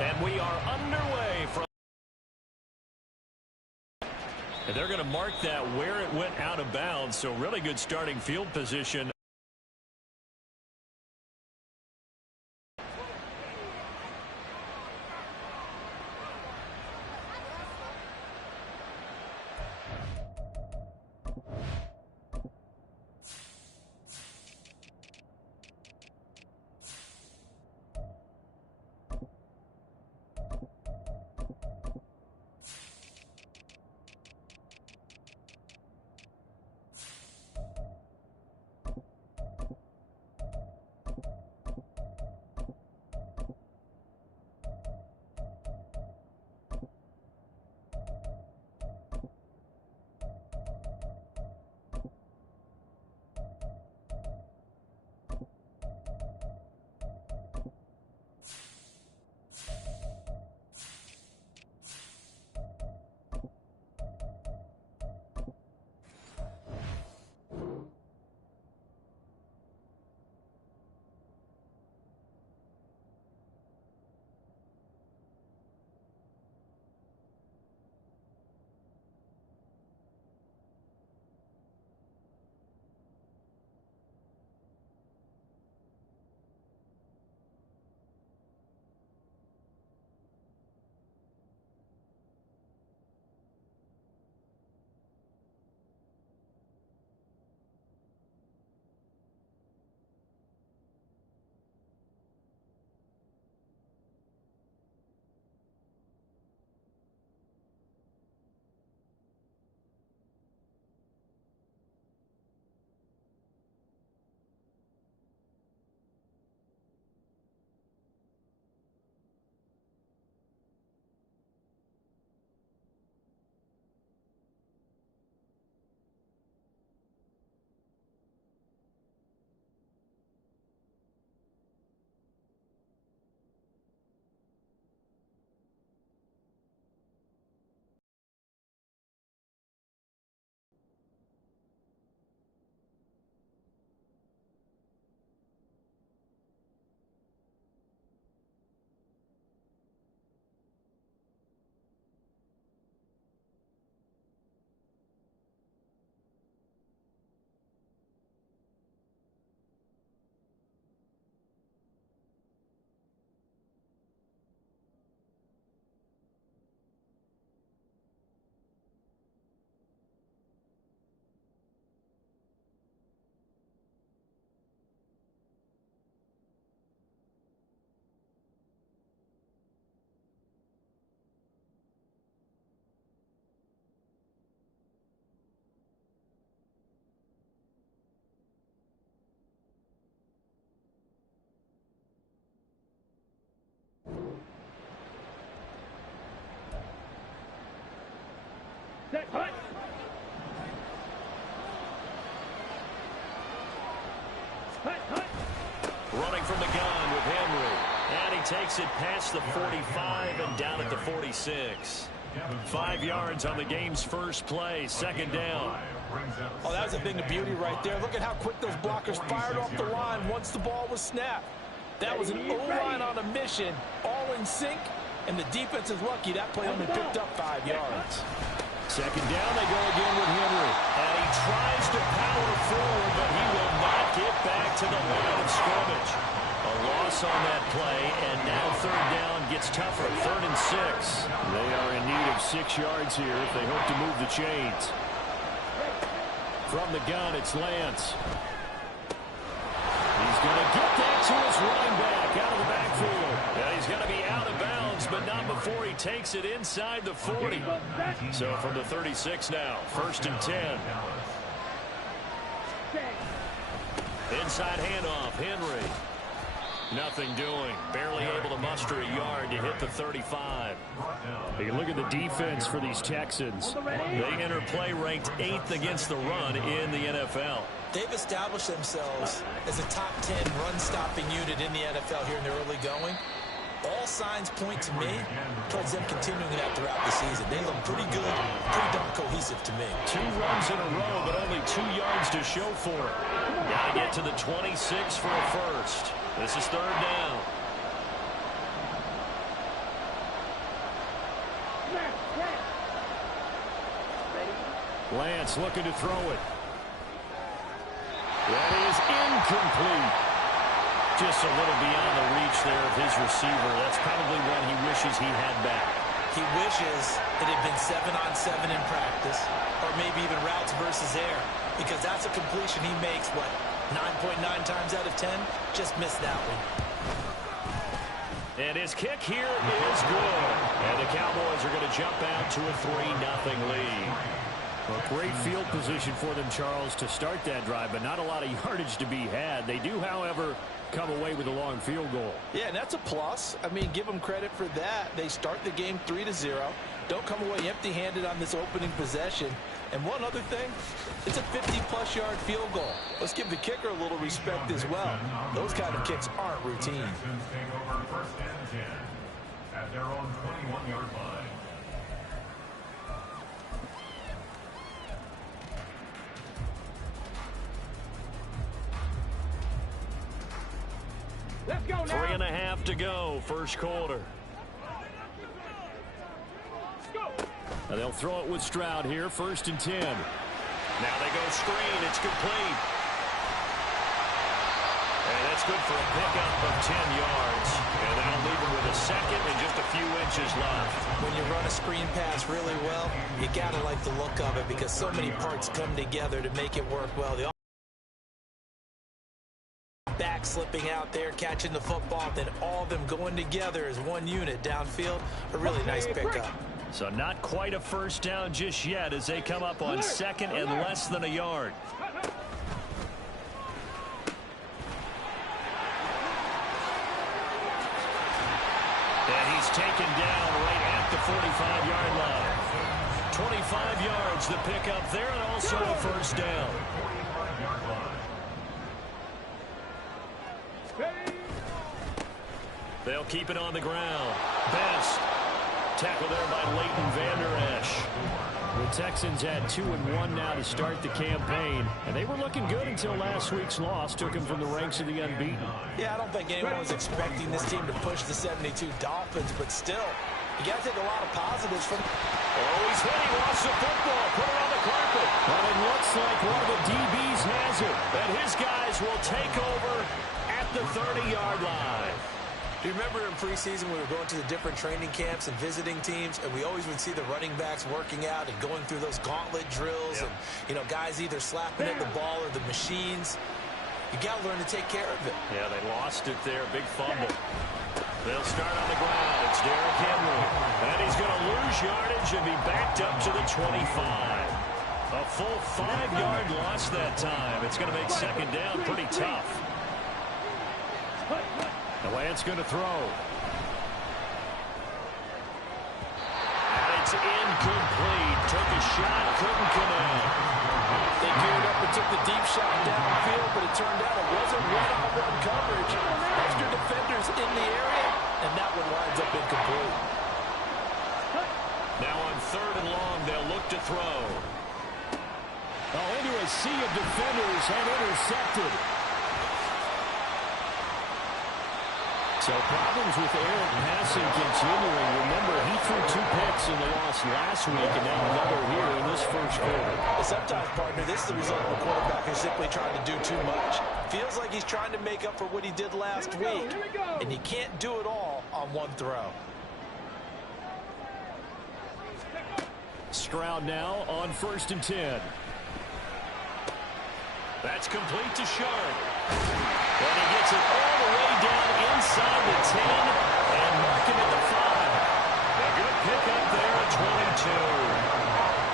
And we are underway from... And they're going to mark that where it went out of bounds, so really good starting field position. Running from the gun with Henry. And he takes it past the 45 and down at the 46. 5 yards on the game's first play. Second down. Oh, that was a thing of beauty right there. Look at how quick those blockers fired off the line once the ball was snapped. That was an O-line on a mission, all in sync, and the defense is lucky that play only picked up 5 yards. Second down, they go again with Henry. And he tries to power forward, but he will not get back to the line of scrimmage. A loss on that play, and now third down gets tougher. 3rd and 6. They are in need of 6 yards here if they hope to move the chains. From the gun, it's Lance. He's going to get that to his running back out of the backfield. Yeah, he's going to be out of bounds, but not before he takes it inside the 40. So from the 36 now, 1st and 10. Inside handoff, Henry. Nothing doing. Barely able to muster a yard to hit the 35. You can look at the defense for these Texans. They enter play ranked 8th against the run in the NFL. They've established themselves as a top 10 run-stopping unit in the NFL here in the early going. All signs point to me towards them continuing that throughout the season. They look pretty good, pretty darn cohesive to me. 2 runs in a row, but only 2 yards to show for it. Got to get to the 26 for a first. This is 3rd down. Lance looking to throw it. That is incomplete. Just a little beyond the reach there of his receiver. That's probably one he wishes he had back. He wishes it had been 7-on-7 in practice, or maybe even routes versus air, because that's a completion he makes, what, 9.9 times out of 10? Just missed that one. And his kick here is good. And the Cowboys are going to jump out to a 3-0 lead. Well, great field position for them, Charles, to start that drive, but not a lot of yardage to be had. They do, however, come away with a long field goal. Yeah, and that's a plus. I mean, give them credit for that. They start the game 3-0. Don't come away empty-handed on this opening possession. And one other thing, it's a 50-plus yard field goal. Let's give the kicker a little respect as well. Those kind of kicks aren't routine. At their own 21-yard line. Let's go now. 3.5 to go, first quarter. Now they'll throw it with Stroud here, 1st and 10. Now they go screen, it's complete. And that's good for a pickup of 10 yards. And that'll leave him with a second and just a few inches left. When you run a screen pass really well, you got to like the look of it because so many parts come together to make it work well. The back slipping out there, catching the football, then all of them going together as one unit downfield. A really nice pickup. So not quite a first down just yet as they come up on 2nd and less than a yard. And he's taken down right at the 45-yard line. 25 yards the pickup there, and also a first down. They'll keep it on the ground. Best. Tackle there by Leighton Vander Esch. The Texans had 2-1 now to start the campaign, and they were looking good until last week's loss took them from the ranks of the unbeaten. Yeah, I don't think anyone was expecting this team to push the 72 Dolphins, but still, you got to take a lot of positives from. Oh, he's hit. He lost the football. Put it on the carpet. But it looks like one of the DBs has it, and his guys will take over at the 30-yard line. Do you remember in preseason we were going to the different training camps and visiting teams, and we always would see the running backs working out and going through those gauntlet drills, and, you know, guys either slapping at the ball or the machines. You got to learn to take care of it. Yeah, they lost it there. Big fumble. They'll start on the ground. It's Derrick Henry. And he's going to lose yardage and be backed up to the 25. A full 5-yard loss that time. It's going to make 2nd down pretty tough. The Lance going to throw. And it's incomplete. Took a shot, couldn't connect. They geared up and took the deep shot downfield, but it turned out it wasn't one-on-one coverage. Extra defenders in the area, and that one winds up incomplete. Now on 3rd and long, they'll look to throw. Oh, into a sea of defenders and intercepted. So problems with Aaron passing continuing. Remember, he threw 2 picks in the loss last week, and now another here in this first quarter. Sometimes, partner, this is the result of a quarterback who's simply trying to do too much. Feels like he's trying to make up for what he did last week, and you can't do it all on one throw. Stroud now on 1st and 10. That's complete to Sharp. And he gets it all the way down inside the 10 and marking at the 5. A good pickup there at 22.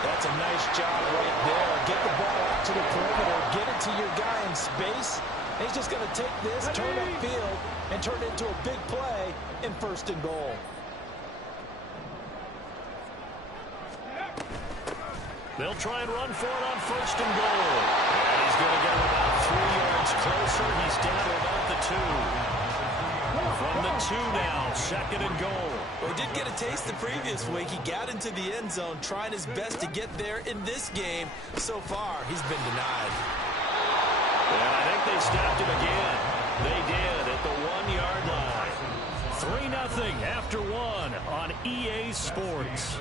That's a nice job right there. Get the ball out to the perimeter, get it to your guy in space. He's just going to take this, turn upfield, and turn it into a big play in 1st and goal. They'll try and run for it on 1st and goal. And he's going to get about 3 yards closer. He's down to about the 2. From the 2 now, 2nd and goal. Well, he did get a taste the previous week. He got into the end zone, trying his best to get there in this game. So far, he's been denied. And I think they stopped him again. They did at the 1-yard line. 3-0 after 1 on on EA Sports.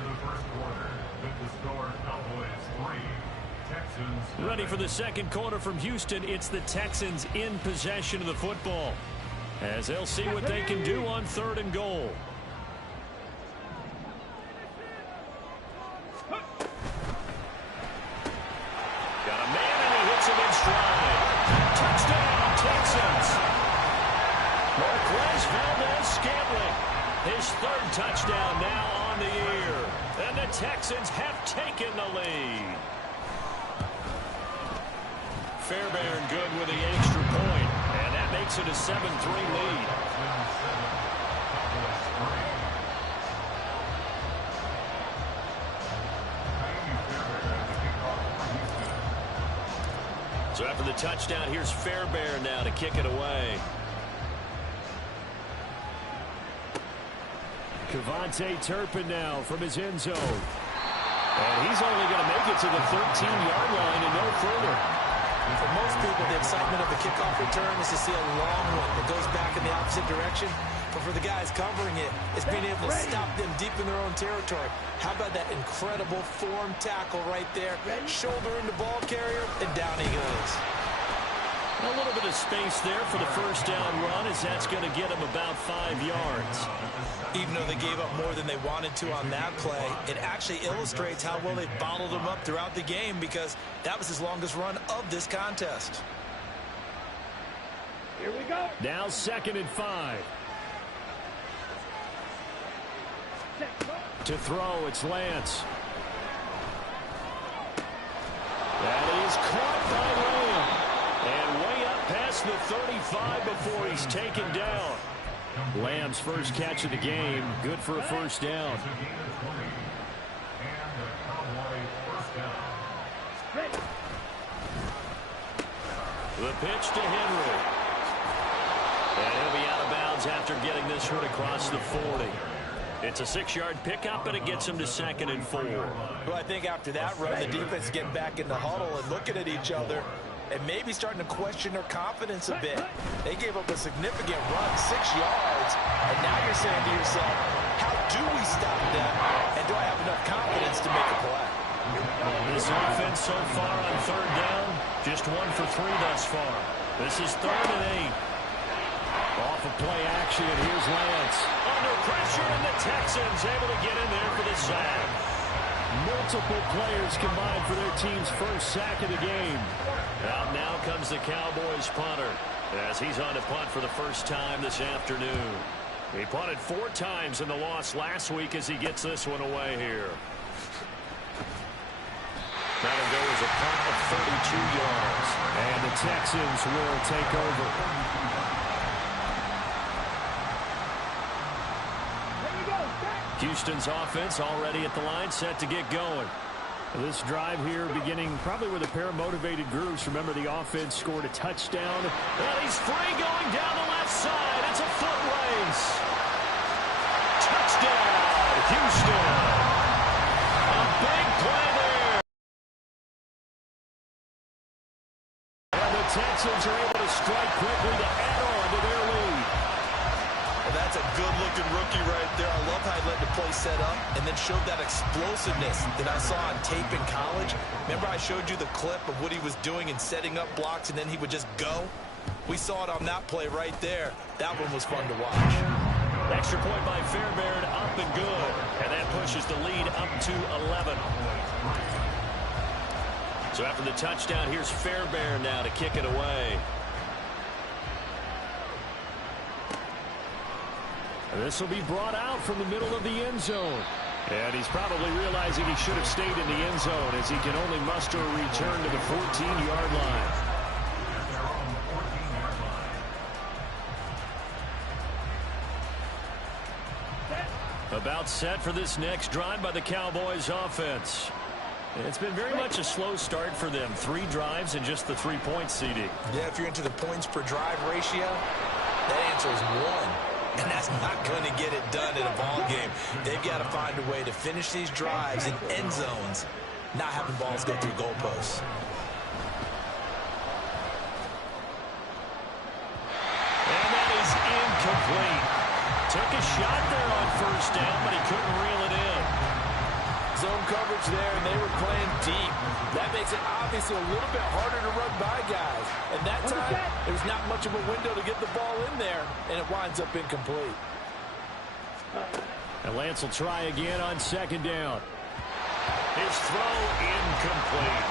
Ready for the second quarter from Houston. It's the Texans in possession of the football, as they'll see what they can do on 3rd and goal. Got a man, and he hits him in stride. Touchdown, Texans. Marquez Valdez-Scantling, his 3rd touchdown now on the year. And the Texans have taken the lead. Fairbairn good with the extra point, and that makes it a 7-3 lead. So after the touchdown, here's Fairbairn now to kick it away. Kevontae Turpin now from his end zone. And he's only going to make it to the 13-yard line and no further. For most people, the excitement of the kickoff return is to see a long one that goes back in the opposite direction. But for the guys covering it, it's being able to stop them deep in their own territory. How about that incredible form tackle right there? Shoulder into ball carrier, and down he goes. A little bit of space there for the first down run, as that's going to get him about 5 yards. Even though they gave up more than they wanted to on that play, it actually illustrates how well they bottled him up throughout the game, because that was his longest run of this contest. Here we go. Now 2nd and 5. To throw, it's Lance. That is caught by Lamb. And way up past the 35 before he's taken down. Lamb's first catch of the game, good for a first down. The pitch to Henry. And he'll be out of bounds after getting this one across the 40. It's a 6-yard pickup, and it gets him to 2nd and 4. Well, I think after that run, the defense is getting back in the huddle and looking at each other and maybe starting to question their confidence a bit. They gave up a significant run, 6 yards, and now you're saying to yourself, how do we stop them, and do I have enough confidence to make a play? This offense so far on 3rd down, just 1 for 3 thus far. This is 3rd and 8. Off of play action, and here's Lance. Under pressure, and the Texans able to get in there for the sack. Multiple players combined for their team's first sack of the game. Out now comes the Cowboys punter, as he's on to punt for the first time this afternoon. He punted 4 times in the loss last week as he gets this one away here. That'll go as a punt of 32 yards. And the Texans will take over. Houston's offense already at the line, set to get going. This drive here beginning probably with a pair of motivated groups. Remember, the offense scored a touchdown. And he's free going down the left side. It's a foot race. Touchdown, Houston. A big play there. And the Texans are able to strike quickly to add on to their lead. Well, that's a good-looking rookie right there. I love how he let the play set up and then showed that explosiveness that I saw on tape in college. Remember I showed you the clip of what he was doing and setting up blocks, and then he would just go? We saw it on that play right there. That one was fun to watch. Extra point by Fairbairn, up and good. And that pushes the lead up to 11. So after the touchdown, here's Fairbairn now to kick it away. This will be brought out from the middle of the end zone. And he's probably realizing he should have stayed in the end zone, as he can only muster a return to the 14-yard line. About set for this next drive by the Cowboys offense. It's been very much a slow start for them. 3 drives and just the 3 points, CD. Yeah, if you're into the points per drive ratio, that answer is 1. And that's not going to get it done in a ball game. They've got to find a way to finish these drives in end zones, not having balls go through goalposts. And that is incomplete. Took a shot there on first down, but he couldn't reel it in. Zone coverage there, and they were playing deep. That makes it obviously a little bit harder to run by guys. And that time, there's not much of a window to get the ball in there, and it winds up incomplete. And Lance will try again on second down. His throw incomplete.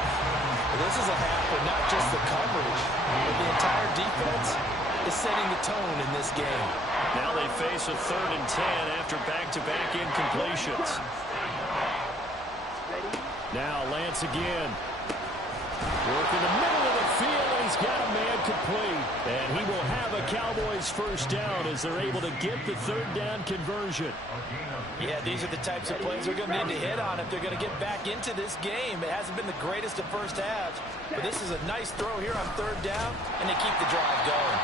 This is a half where not just the coverage, but the entire defense is setting the tone in this game. Now they face a 3rd and 10 after back-to-back incompletions. Now Lance again. Work in the middle of the field, and he's got a man complete. And he will have a Cowboys first down as they're able to get the 3rd down conversion. Yeah, these are the types of plays they're going to need to hit on if they're going to get back into this game. It hasn't been the greatest of first halves, but this is a nice throw here on 3rd down, and they keep the drive going.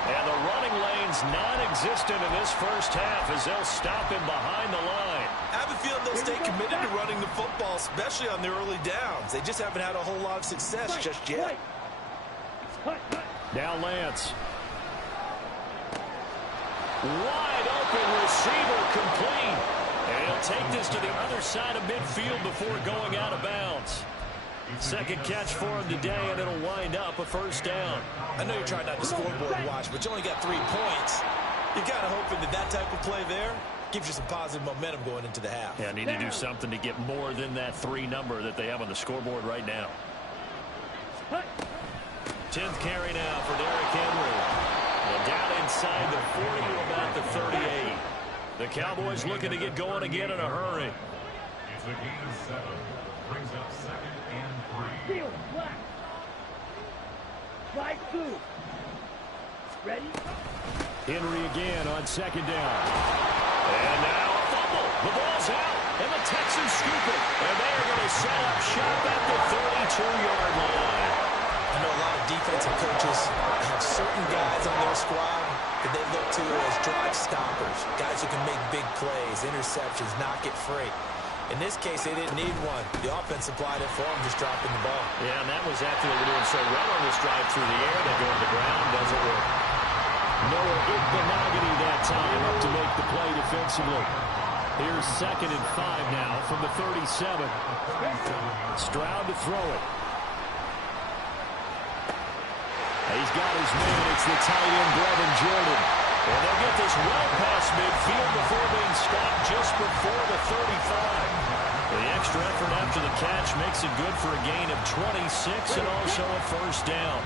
And the running lane's non-existent in this first half as they'll stop him behind the line. I have a feeling they'll stay committed to running the football, especially on their early downs. They just haven't had a whole lot of success just yet. Now Lance. Wide open receiver complete. And he'll take this to the other side of midfield before going out of bounds. Second catch for him today, and it'll wind up a first down. I know you're trying not to scoreboard watch, but you only got 3 points. You're kind of hoping that that type of play there gives you some positive momentum going into the half. Yeah, need to do something to get more than that 3 number that they have on the scoreboard right now. 10th carry now for Derrick Henry. And down inside the 40 to about the 38. The Cowboys looking to get going again in a hurry. It's a gain of 7. Brings up 2nd and 3. Field, black. Right 2. Ready? Henry again on second down. And now a fumble. The ball's out, and the Texans scoop it. And they are going to set up shop at the 32-yard line. I know a lot of defensive coaches have certain guys on their squad that they look to as drive stoppers, guys who can make big plays, interceptions, knock it free. In this case, they didn't need one. The offense supplied it for them, just dropping the ball. Yeah, and that was after they were doing so well on this drive through the air. They go to the ground, doesn't work. Noah Igbenogany that time up to make the play defensively. Here's 2nd and 5 now from the 37. Stroud to throw it. He's got his man. It's the tight end, Brevin Jordan. And they'll get this well past midfield before being stopped just before the 35. The extra effort after the catch makes it good for a gain of 26 and also a first down.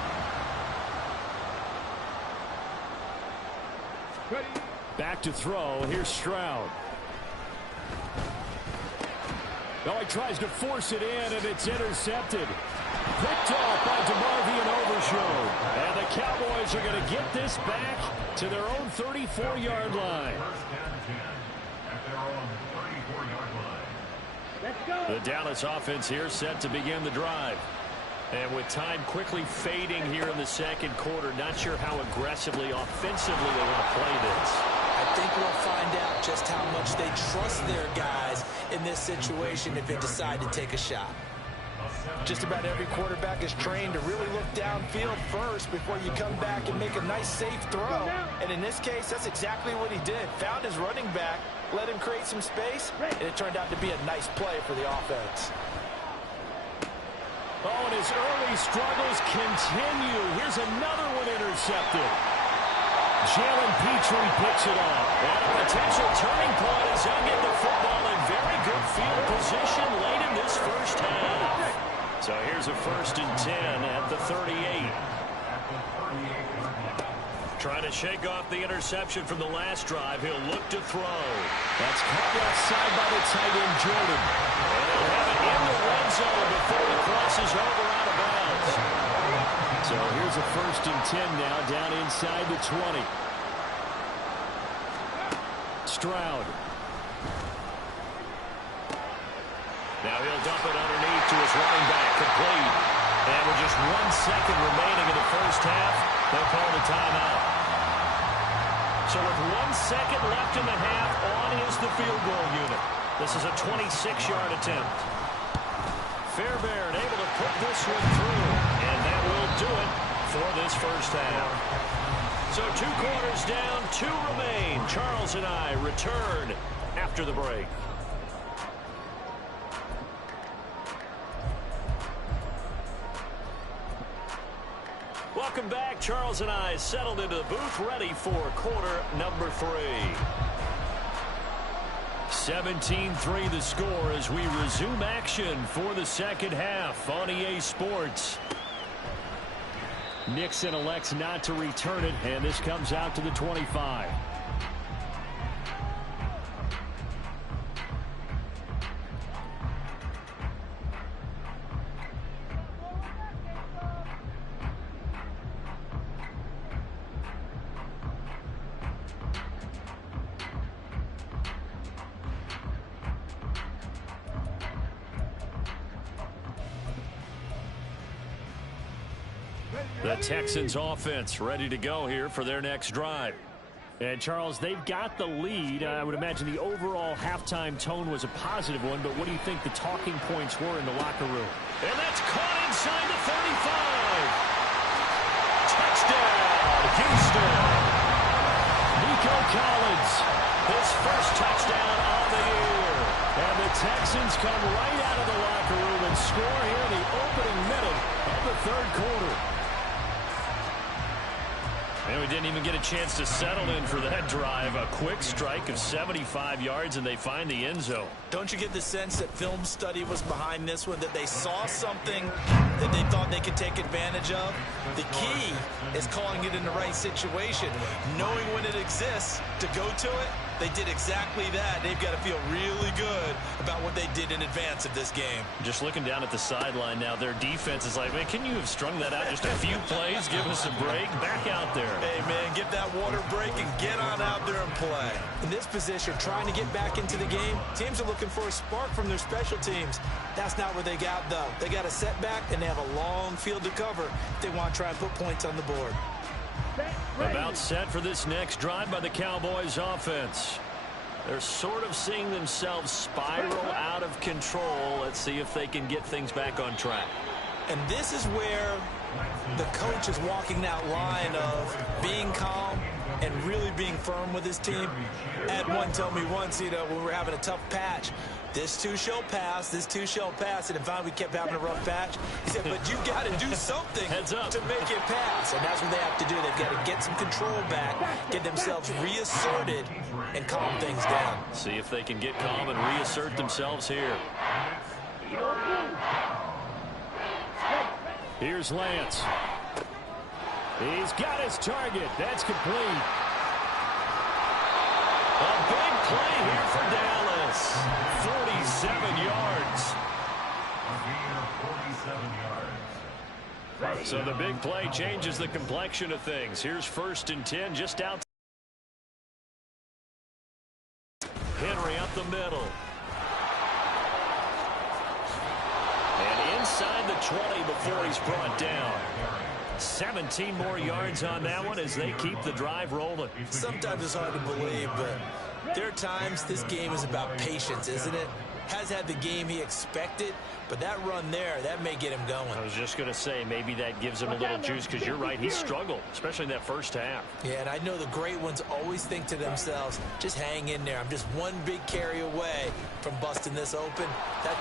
Back to throw. Here's Stroud. Oh, he tries to force it in, and it's intercepted. Picked off by DeMarvion Overshown. And the Cowboys are going to get this back to their own 34-yard line. First down 10 at their own 34-yard line. Let's go. The Dallas offense here set to begin the drive. And with time quickly fading here in the second quarter, not sure how aggressively, offensively they want to play this. I think we'll find out just how much they trust their guys in this situation if they decide to take a shot. Just about every quarterback is trained to really look downfield first before you come back and make a nice, safe throw. And in this case, that's exactly what he did. Found his running back, let him create some space, and it turned out to be a nice play for the offense. Oh, and his early struggles continue. Here's another one intercepted. Jalen Petrie picks it up. And a potential turning point as he'll get the football in very good field position late in this first half. So here's a 1st and 10 at the 38. Trying to shake off the interception from the last drive. He'll look to throw. That's caught outside by the tight end, Jordan. And he'll have it in the red zone before he crosses over out of bounds. So here's a 1st and 10 now down inside the 20. Stroud. Now he'll dump it underneath to his running back, complete. And with just 1 second remaining in the first half, they'll call the timeout. So with 1 second left in the half, on is the field goal unit. This is a 26-yard attempt. Fairbairn able to put this one through, and that will do it for this first half. So 2 quarters down, 2 remain. Charles and I return after the break. Welcome back. Charles and I settled into the booth, ready for quarter number 3. 17-3 the score as we resume action for the second half on EA Sports. Nixon elects not to return it, and this comes out to the 25. The Texans offense ready to go here for their next drive. And Charles, they've got the lead. I would imagine the overall halftime tone was a positive one, but what do you think the talking points were in the locker room? And that's caught inside the 35. Touchdown, Houston. Nico Collins, his first touchdown of the year. And the Texans come right out of the locker room and score here in the opening minute of the third quarter. And we didn't even get a chance to settle in for that drive. A quick strike of 75 yards, and they find the end zone. Don't you get the sense that film study was behind this one, that they saw something that they thought they could take advantage of? The key is calling it in the right situation, knowing when it exists to go to it. They did exactly that. They've got to feel really good about what they did in advance of this game. Just looking down at the sideline now, their defense is like, man, can you have strung that out just a few plays? Give us a break. Back out there. Hey, man, get that water break and get on out there and play. In this position, trying to get back into the game, teams are looking for a spark from their special teams. That's not what they got, though. They got a setback, and they have a long field to cover if they want to try and put points on the board. About set for this next drive by the Cowboys offense. They're sort of seeing themselves spiral out of control. Let's see if they can get things back on track. And this is where the coach is walking that line of being calm and really being firm with his team. Ed one told me once, when we were having a tough patch, this too shall pass, this too shall pass. And finally we kept having a rough patch. He said, but you got to do something to make it pass. And that's what they have to do. They've got to get some control back, get themselves reasserted, and calm things down. See if they can get calm and reassert themselves here. Here's Lance. He's got his target. That's complete. A big play here for Dallas. 47 yards. So the big play changes the complexion of things. Here's 1st and 10 just out. Henry up the middle. And inside the 20 before he's brought down. 17 more yards on that one as they keep the drive rolling. Sometimes it's hard to believe, but there are times this game is about patience, isn't it? Has had the game he expected, but that run there, that may get him going. I was just going to say, maybe that gives him a little juice, because you're right, he struggled, especially in that first half. Yeah, and I know the great ones always think to themselves, just hang in there. I'm just one big carry away from busting this open. That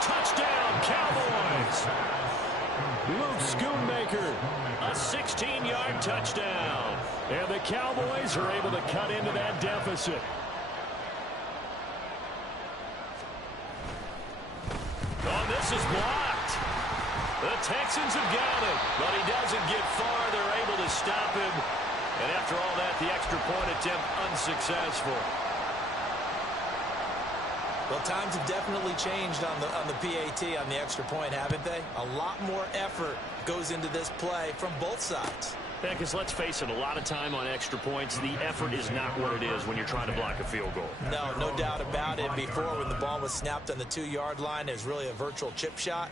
touchdown, Cowboys! Luke Schoonmaker, a 16-yard touchdown. And the Cowboys are able to cut into that deficit. Oh, this is blocked. The Texans have got it, but he doesn't get far. They're able to stop him. And after all that, the extra point attempt unsuccessful. Well, times have definitely changed on the PAT, on the extra point, haven't they? A lot more effort goes into this play from both sides. Yeah, because let's face it, a lot of time on extra points, the effort is not what it is when you're trying to block a field goal. No doubt about it. Before, when the ball was snapped on the 2-yard line, it was really a virtual chip shot.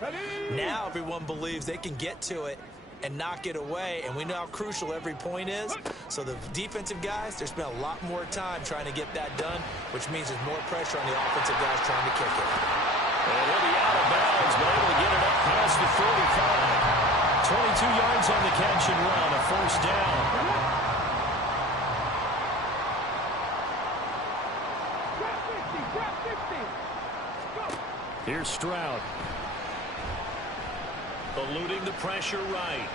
Now everyone believes they can get to it and knock it away, and we know how crucial every point is. So the defensive guys, they spent a lot more time trying to get that done, which means there's more pressure on the offensive guys trying to kick it. And he'll be out of bounds, but able to get it up past the 45. 22 yards on the catch and run, a first down. Here's Stroud. Eluding the pressure right.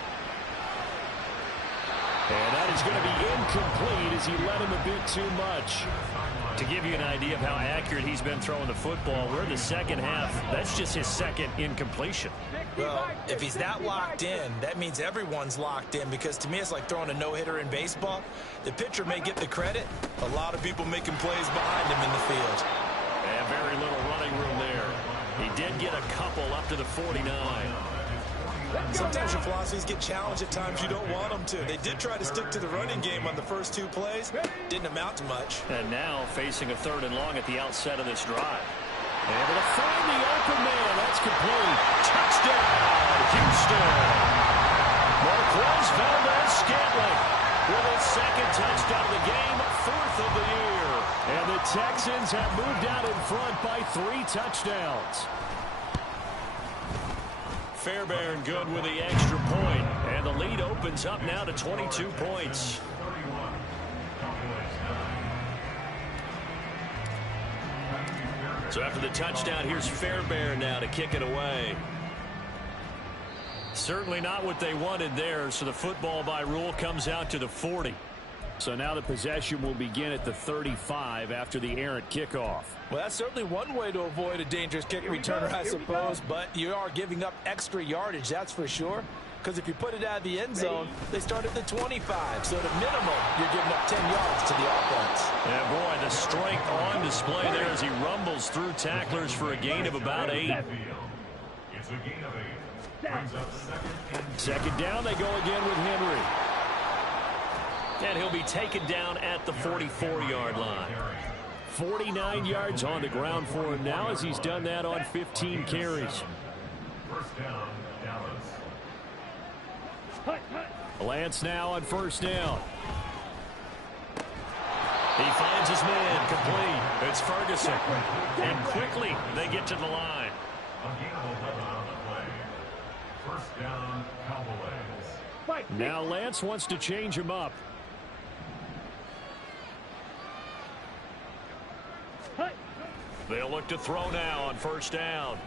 And that is going to be incomplete as he led him a bit too much. To give you an idea of how accurate he's been throwing the football, we're in the second half. That's just his second incompletion. Well, if he's that locked in, that means everyone's locked in, because to me it's like throwing a no-hitter in baseball. The pitcher may get the credit. A lot of people making plays behind him in the field. And very little running room there. He did get a couple up to the 49. Sometimes your philosophies get challenged at times you don't want them to. They did try to stick to the running game on the first 2 plays. Didn't amount to much. And now facing a 3rd and long at the outset of this drive. Able to find the open man. That's complete. Touchdown, Houston. Marquez Valdez-Scantling with his 2nd touchdown of the game, 4th of the year. And the Texans have moved out in front by 3 touchdowns. Fairbairn good with the extra point, and the lead opens up now to 22 points. So after the touchdown, here's Fairbairn now to kick it away. Certainly not what they wanted there, so the football by rule comes out to the 40. So now the possession will begin at the 35 after the errant kickoff. Well, that's certainly one way to avoid a dangerous kick returner, I suppose, but you are giving up extra yardage, that's for sure. Because if you put it out of the end zone, they start at the 25. So at a minimum, you're giving up 10 yards to the offense. And boy, the strength on display there as he rumbles through tacklers for a gain of about 8. It's a gain of 8. Brings up 2nd down, they go again with Henry. And he'll be taken down at the 44-yard line. 49 yards on the ground for him now as he's done that on 15 carries. 1st down, Dallas. Lance now on 1st down. He finds his man, complete. It's Ferguson. And quickly they get to the line. A gain of 11 on the play. 1st down, Cowboys. Now Lance wants to change him up. They'll look to throw now on 1st down.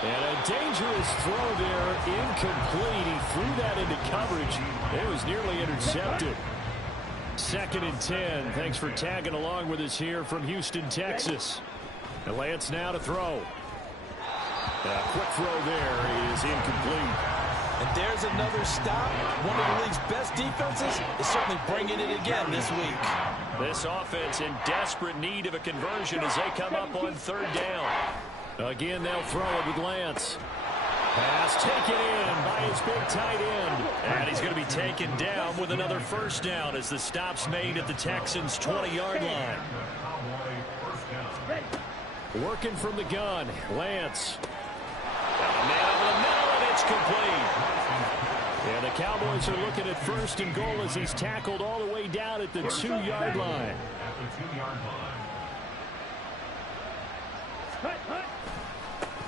And a dangerous throw there, incomplete. He threw that into coverage. It was nearly intercepted. 2nd and 10. Thanks for tagging along with us here from Houston, Texas. And Lance now to throw. A quick throw there is incomplete. And there's another stop. One of the league's best defenses is certainly bringing it again this week. This offense in desperate need of a conversion as they come up on 3rd down. Again, they'll throw it with Lance. Pass taken in by his big tight end. And he's going to be taken down with another 1st down as the stop's made at the Texans' 20-yard line. Working from the gun, Lance. Man over the middle, and it's complete. And the Cowboys are looking at 1st and goal as he's tackled all the way down at the 2-yard line.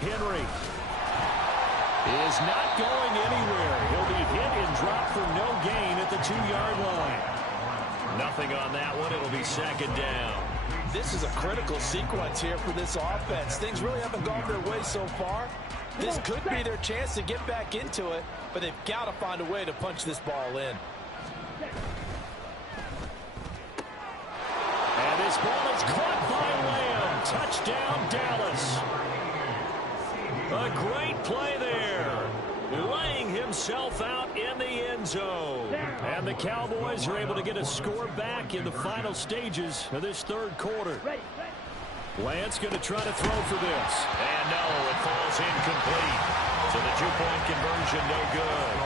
Henry is not going anywhere. He'll be hit and dropped for no gain at the 2-yard line. Nothing on that one. It'll be 2nd down. This is a critical sequence here for this offense. Things really haven't gone their way so far. This could be their chance to get back into it, but they've got to find a way to punch this ball in. And this ball is caught by Lamb. Touchdown, Dallas. A great play there. Laying himself out in the end zone. And the Cowboys are able to get a score back in the final stages of this 3rd quarter. Lance going to try to throw for this. And no, it falls incomplete. So the 2-point conversion no good.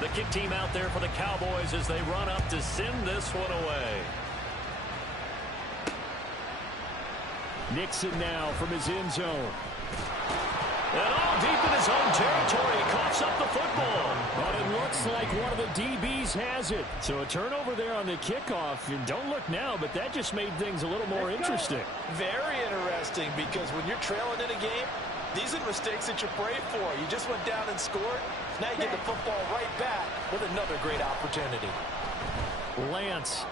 The kick team out there for the Cowboys as they run up to send this one away. Nixon now from his end zone. And all deep in his own territory, he coughs up the football. But it looks like one of the DBs has it. So a turnover there on the kickoff. And don't look now, but that just made things a little more interesting. Very interesting, because when you're trailing in a game, these are the mistakes that you pray for. You just went down and scored. Now you get the football right back with another great opportunity. Lance.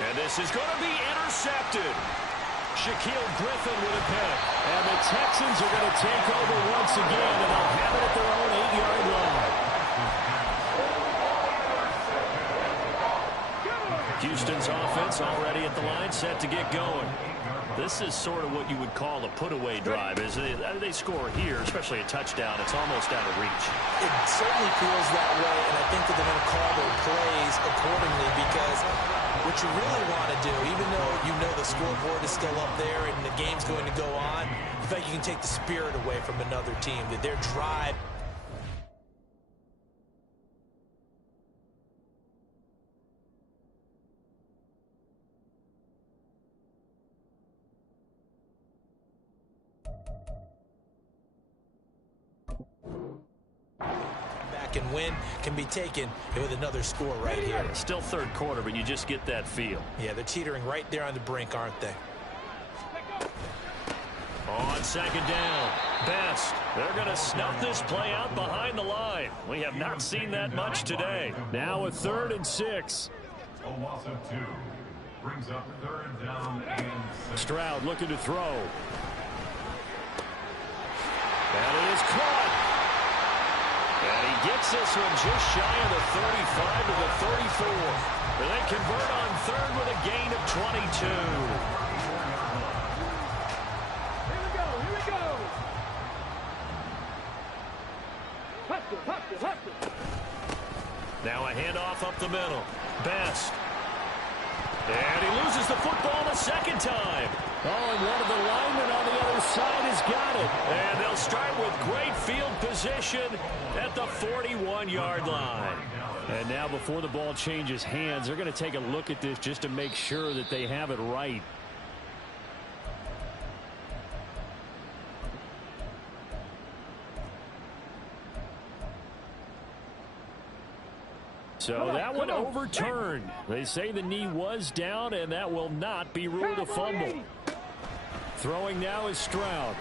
And this is going to be intercepted. Shaquille Griffin with a pick. And the Texans are going to take over once again, and they'll have it at their own 8-yard line. Houston's offense already at the line, set to get going. This is sort of what you would call a put-away drive. As they score here, especially a touchdown, it's almost out of reach. It certainly feels that way, and I think that they're going to call their plays accordingly, because what you really want to do, even though you know the scoreboard is still up there and the game's going to go on, in fact, you can take the spirit away from another team, that their drive. And win can be taken with another score right here. Still third quarter, but you just get that feel. Yeah, they're teetering right there on the brink, aren't they? On second down, Best. They're going to snuff this play out behind the line. We have not seen that much today. Now a 3rd and 6. A loss of 2 brings up 3rd down and 6. Stroud looking to throw. That is caught. And he gets this one just shy of the 35 to the 34. And they convert on 3rd with a gain of 22. Here we go. Hustle. Now a handoff up the middle. Best. And he loses the football a second time. Oh, and one of the linemen on the other side has got it. And they'll start with great field position at the 41-yard line. And now before the ball changes hands, they're going to take a look at this just to make sure that they have it right. So that one overturned. They say the knee was down, and that will not be ruled a fumble. Throwing now is Stroud.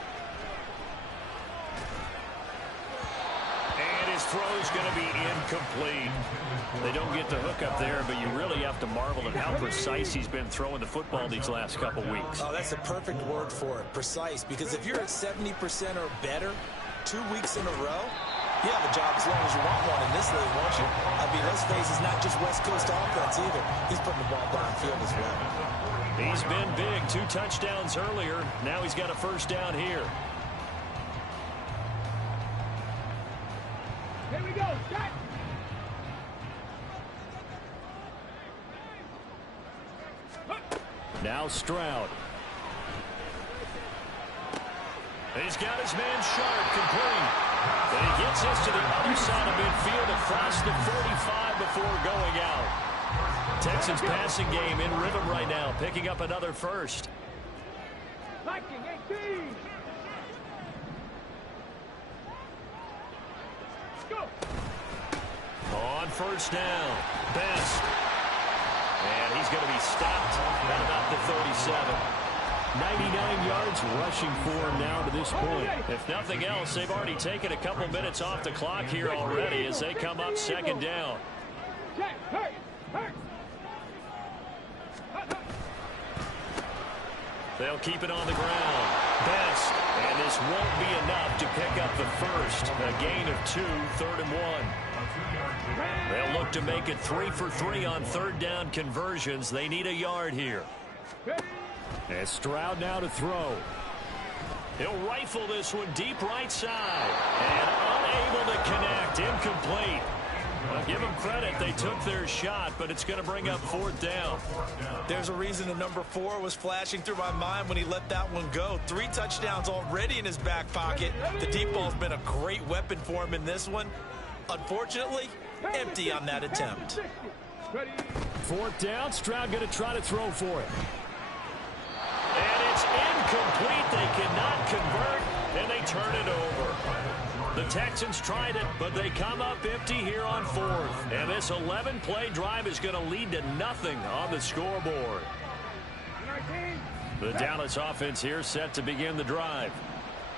And his throw is going to be incomplete. They don't get the hook up there, but you really have to marvel at how precise he's been throwing the football these last couple weeks. Oh, that's a perfect word for it, precise, because if you're at 70% or better 2 weeks in a row, you have a job as long as you want one in this league, won't you? I mean, let's face it, it's not just West Coast offense either. He's putting the ball downfield as well. He's been big. 2 touchdowns earlier. Now he's got a first down here. Here we go. Shot. Now Stroud. He's got his man Sharp complete. And he gets this to the other side of midfield across the 45 before going out. Texans passing game in rhythm right now, picking up another first. Viking 18. Go. On first down, Best. And he's going to be stopped at about the 37. 99 yards rushing for him now to this point. If nothing else, they've already taken a couple minutes off the clock here already as they come up second down. They'll keep it on the ground. Best. And this won't be enough to pick up the first. A gain of 2, 3rd and 1. They'll look to make it 3 for 3 on 3rd down conversions. They need a yard here. And Stroud now to throw. He'll rifle this one deep right side. And unable to connect. Incomplete. Well, give them credit. They took their shot, but it's going to bring up 4th down. There's a reason the number 4 was flashing through my mind when he let that one go. 3 touchdowns already in his back pocket. The deep ball's been a great weapon for him in this one. Unfortunately, empty on that attempt. 4th down. Stroud going to try to throw for it. And it's incomplete. They cannot convert, and they turn it over. The Texans tried it, but they come up empty here on 4th. And this 11-play drive is going to lead to nothing on the scoreboard. The Dallas offense here set to begin the drive.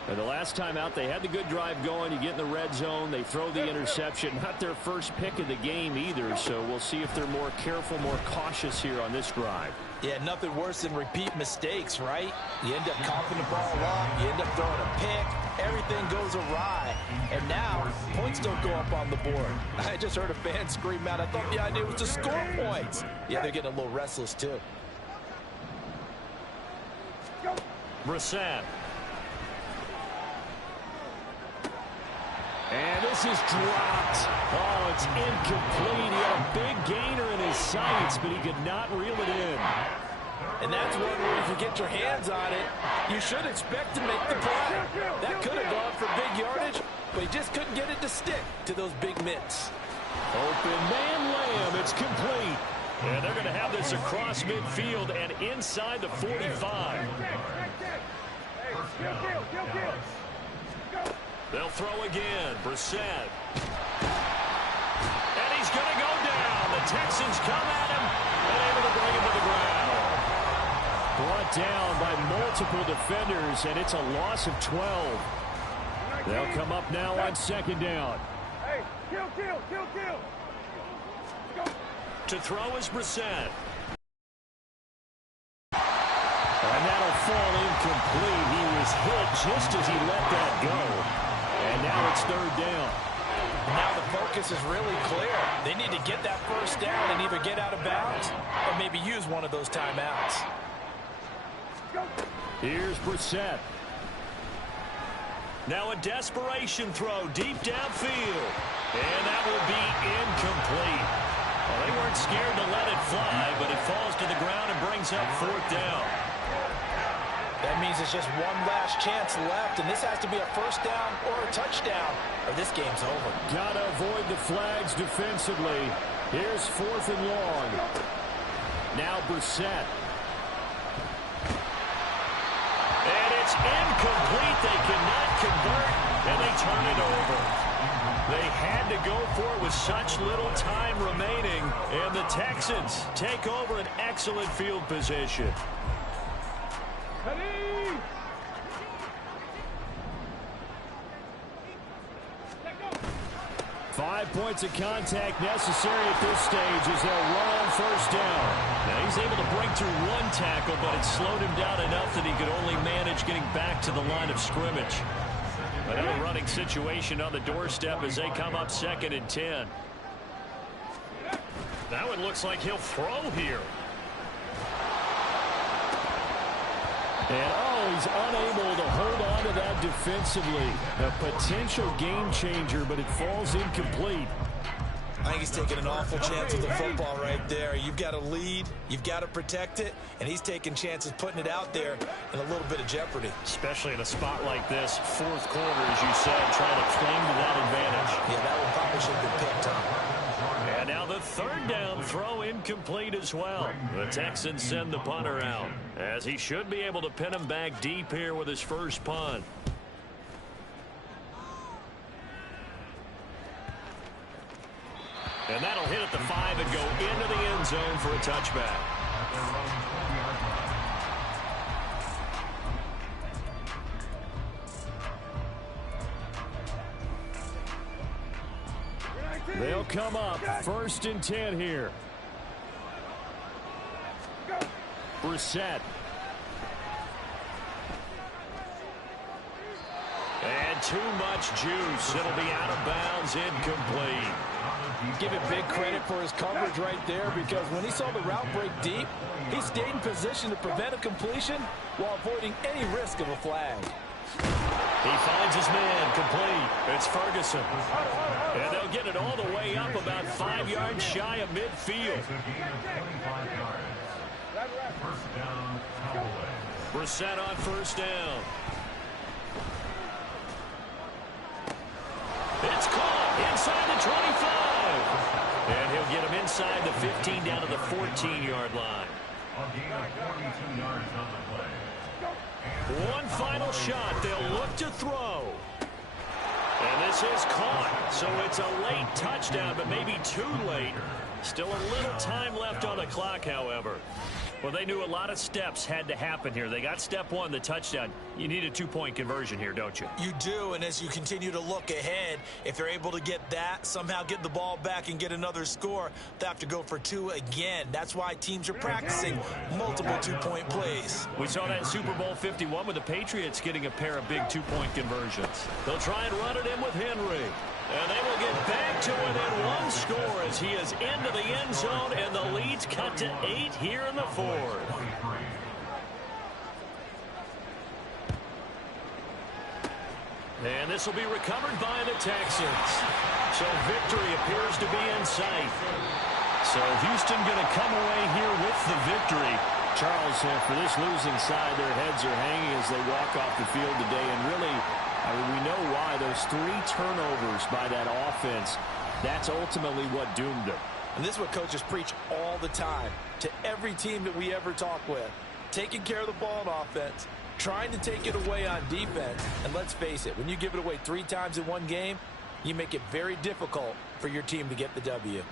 And the last time out, they had the good drive going. You get in the red zone, they throw the interception. Not their first pick of the game either, so we'll see if they're more careful, more cautious here on this drive. Yeah, nothing worse than repeat mistakes, right? You end up coughing the ball up, you end up throwing a pick, everything goes awry. And now, points don't go up on the board. I just heard a fan scream out, I thought the idea was to score points. Yeah, they're getting a little restless too. Brissett. And this is dropped. Oh, it's incomplete. He had a big gainer in his sights, but he could not reel it in. And that's one where if you get your hands on it, you should expect to make the play. That could have gone for big yardage, but he just couldn't get it to stick to those big mitts. Open man Lamb. It's complete. And they're going to have this across midfield and inside the 45. They'll throw again. Brissett. And he's going to go down. The Texans come at him and able to bring him to the ground. Brought down by multiple defenders, and it's a loss of 12. They'll come up now on second down. Hey, kill. To throw is Brissett. And that'll fall incomplete. He was hit just as he let that go. And now it's third down. Now the focus is really clear. They need to get that first down and either get out of bounds or maybe use one of those timeouts. Here's Brissett. Now a desperation throw deep downfield. And that will be incomplete. Well, they weren't scared to let it fly, but it falls to the ground and brings up fourth down. That means it's just one last chance left, and this has to be a first down or a touchdown, or this game's over. Gotta avoid the flags defensively. Here's fourth and long. Now Brissett. And it's incomplete. They cannot convert, and they turn it over. They had to go for it with such little time remaining, and the Texans take over an excellent field position. 5 points of contact necessary at this stage as they'll run on first down. Now he's able to break through one tackle, but it slowed him down enough that he could only manage getting back to the line of scrimmage. Another running situation on the doorstep as they come up second and 10. That one looks like he'll throw here. And, he's unable to hold on to that defensively. A potential game changer, but it falls incomplete. I think he's taking an awful chance with the football right there. You've got to lead, you've got to protect it, and he's taking chances putting it out there in a little bit of jeopardy. Especially in a spot like this, fourth quarter, as you said, trying to cling to that advantage. Yeah, that one probably should have been picked up. And now the third down throw incomplete as well. The Texans send the punter out, as he should be able to pin him back deep here with his first punt. And that'll hit at the 5 and go into the end zone for a touchback. They'll come up first and 10 here. Brissett. And too much juice. It'll be out of bounds, incomplete. Give it big credit for his coverage right there, because when he saw the route break deep, he stayed in position to prevent a completion while avoiding any risk of a flag. He finds his man complete. It's Ferguson. And they'll get it all the way up about 5 yards shy of midfield. First down, Cowboys. Brissett on first down. It's caught inside the 25. And he'll get him inside the 15 down to the 14-yard line. A gain of 42 yards on the play. One final shot. They'll look to throw. And this is caught. So it's a late touchdown, but maybe too late. Still a little time left on the clock, however. Well, they knew a lot of steps had to happen here. They got step one, the touchdown. You need a two-point conversion here, don't you? You do, and as you continue to look ahead, if they're able to get that, somehow get the ball back and get another score, they have to go for two again. That's why teams are practicing multiple two-point plays. We saw that in Super Bowl 51 with the Patriots getting a pair of big two-point conversions. They'll try and run it in with Henry. And they will get back to within one score as he is into the end zone, and the lead's cut to 8 here in the fourth. And this will be recovered by the Texans. So victory appears to be in sight. So Houston going to come away here with the victory. Charles, for this losing side, their heads are hanging as they walk off the field today. And really, I mean, we know why. Those 3 turnovers by that offense, that's ultimately what doomed them. And this is what coaches preach all the time to every team that we ever talk with. Taking care of the ball on offense, trying to take it away on defense. And let's face it, when you give it away 3 times in one game, you make it very difficult for your team to get the W.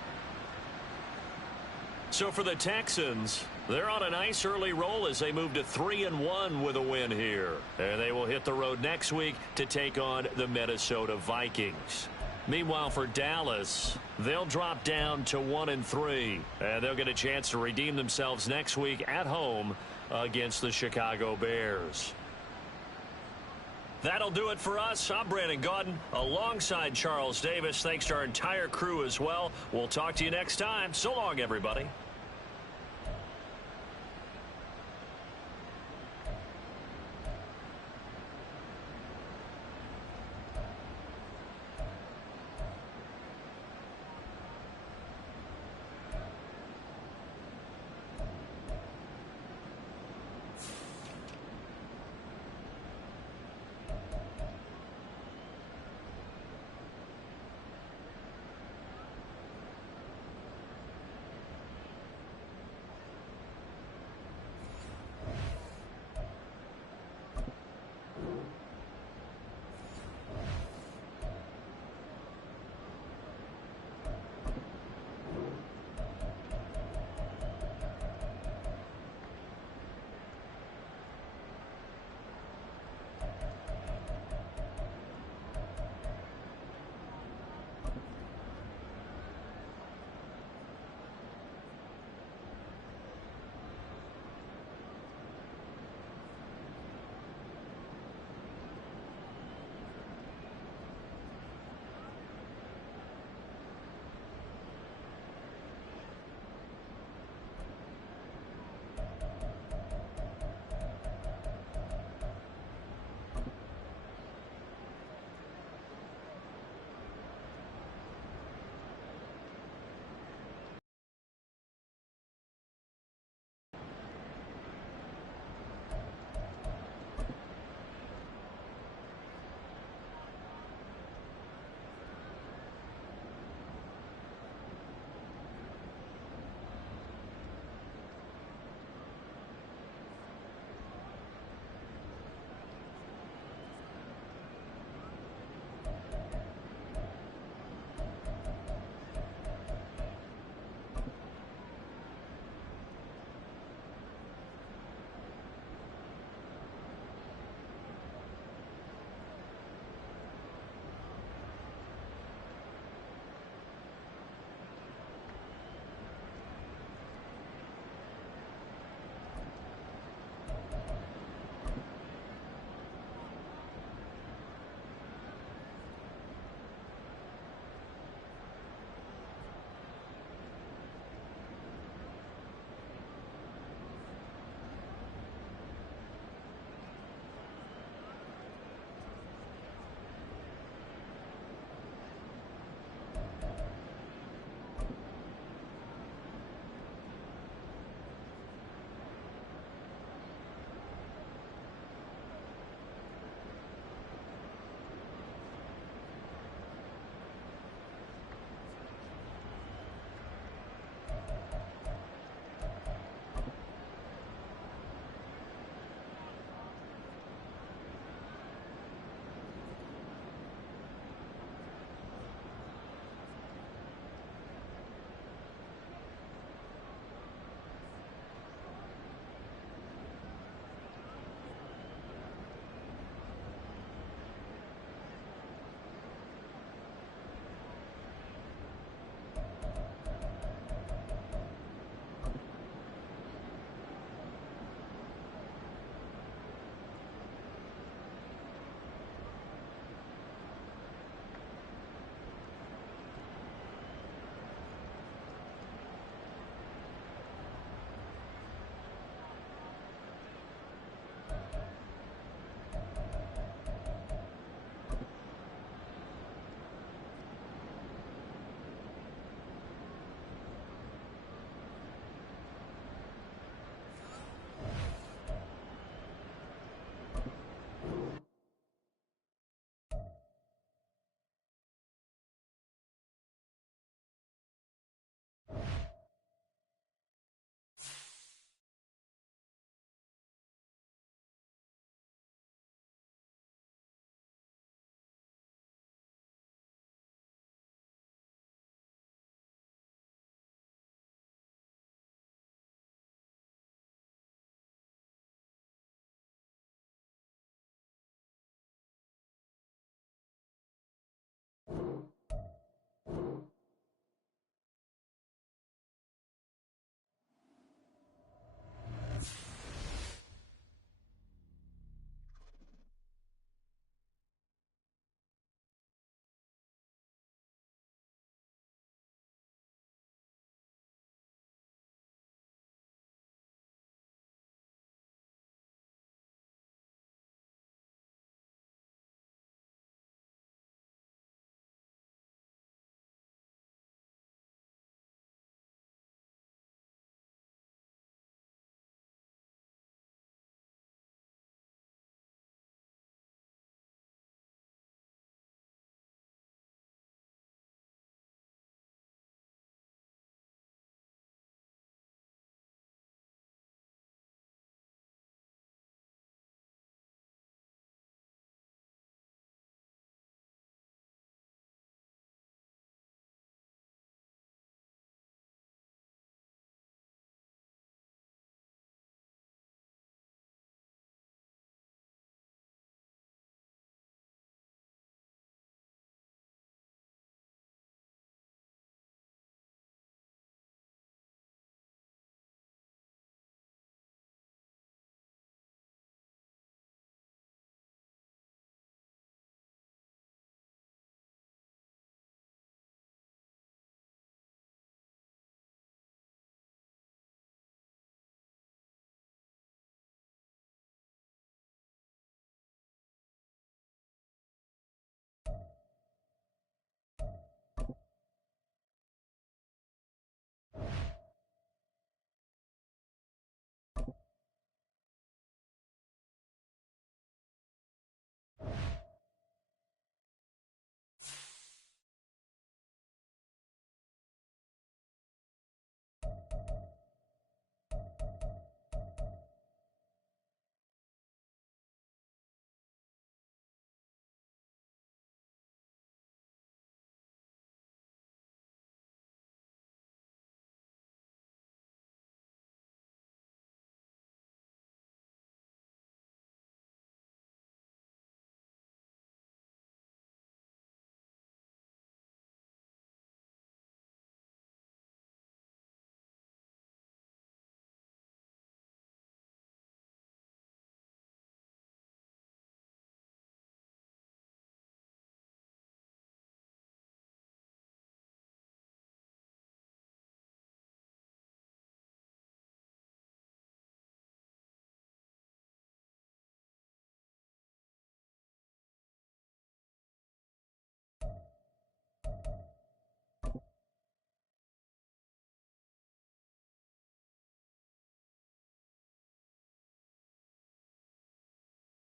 So for the Texans, they're on a nice early roll as they move to 3-1 with a win here. And they will hit the road next week to take on the Minnesota Vikings. Meanwhile, for Dallas, they'll drop down to 1-3. And they'll get a chance to redeem themselves next week at home against the Chicago Bears. That'll do it for us. I'm Brandon Gaudin alongside Charles Davis. Thanks to our entire crew as well. We'll talk to you next time. So long, everybody.